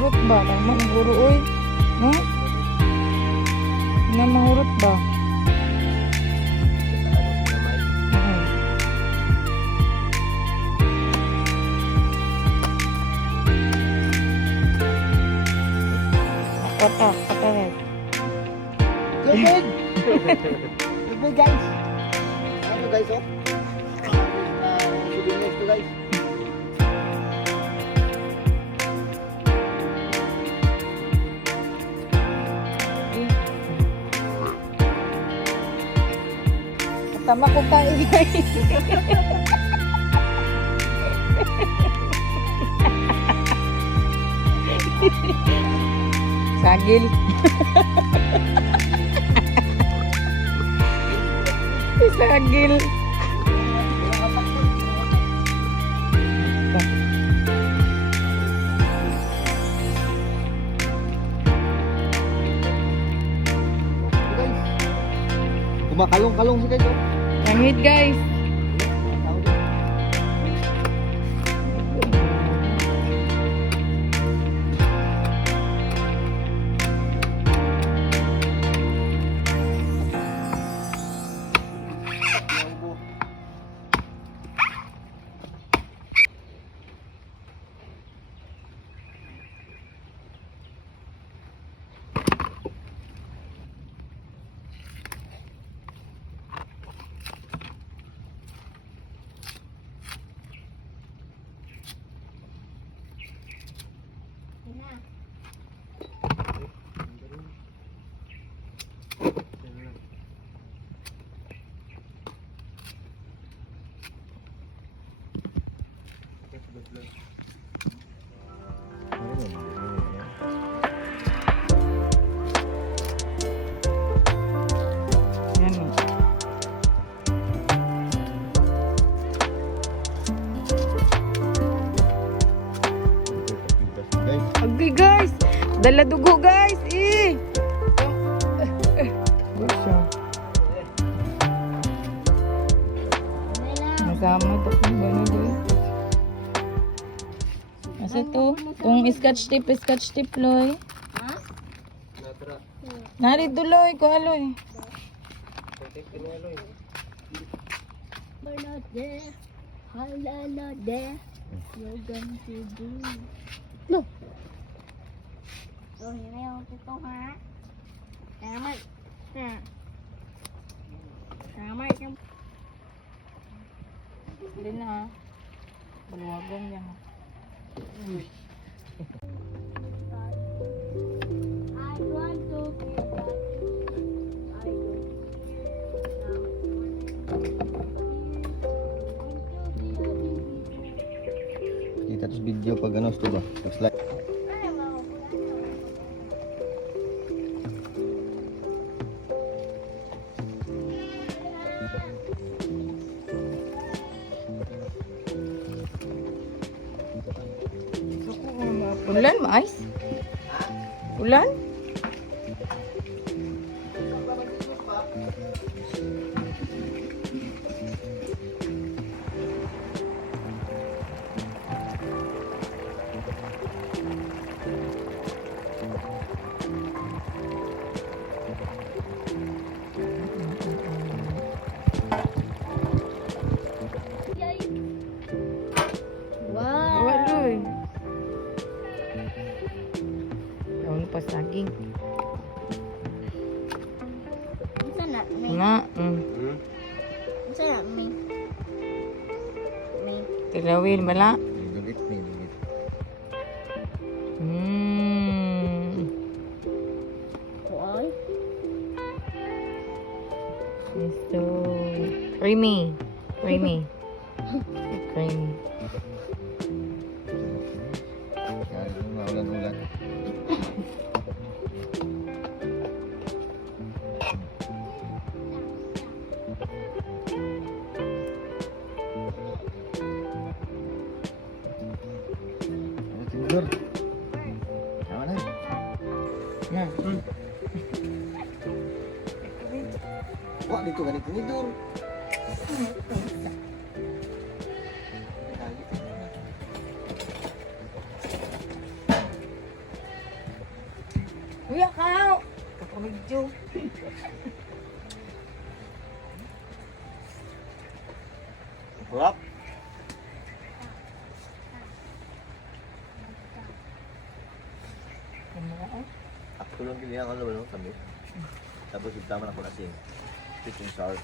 mahurot ba? Tama mahurot oy. No? Na mahurot ba? Kota red. Good. Good guys. Ano guys oh? Souvenirs to guys. Sama ko tayo guys. Sagil. Sagil. Kumakalong-kalong si guys oh. Langit guys. Okay guys, dala dugo guys. Masama ito kung gano'n guys. Asa ito? Kung scotch tape loy. Narito loy, ko aloy. No. Rồi hiện nay tôi câu há. Mày. Mày trong. Din na. Baluwagan yan. I want to be back. I don't. Kita terus video pag ano ito ba? Pag slide. Ulan, mais? Ulan? Wow. Waloy. Daun pa saging. Bisa nak mi? Na, Bisa nak mi? Mi. tilawin bala. Dugit ni dugit. Kuoy. So creamy. Creamy. Creamy. Kaya ulan-ulan. Tidur. Mana? Na. Wah, dito ganito tidur. Kuya ka! Kakamidyo. Harap. Ako lang pilihan ka naman, kami. Tapos yung tama na ko na sing. Chicken sour.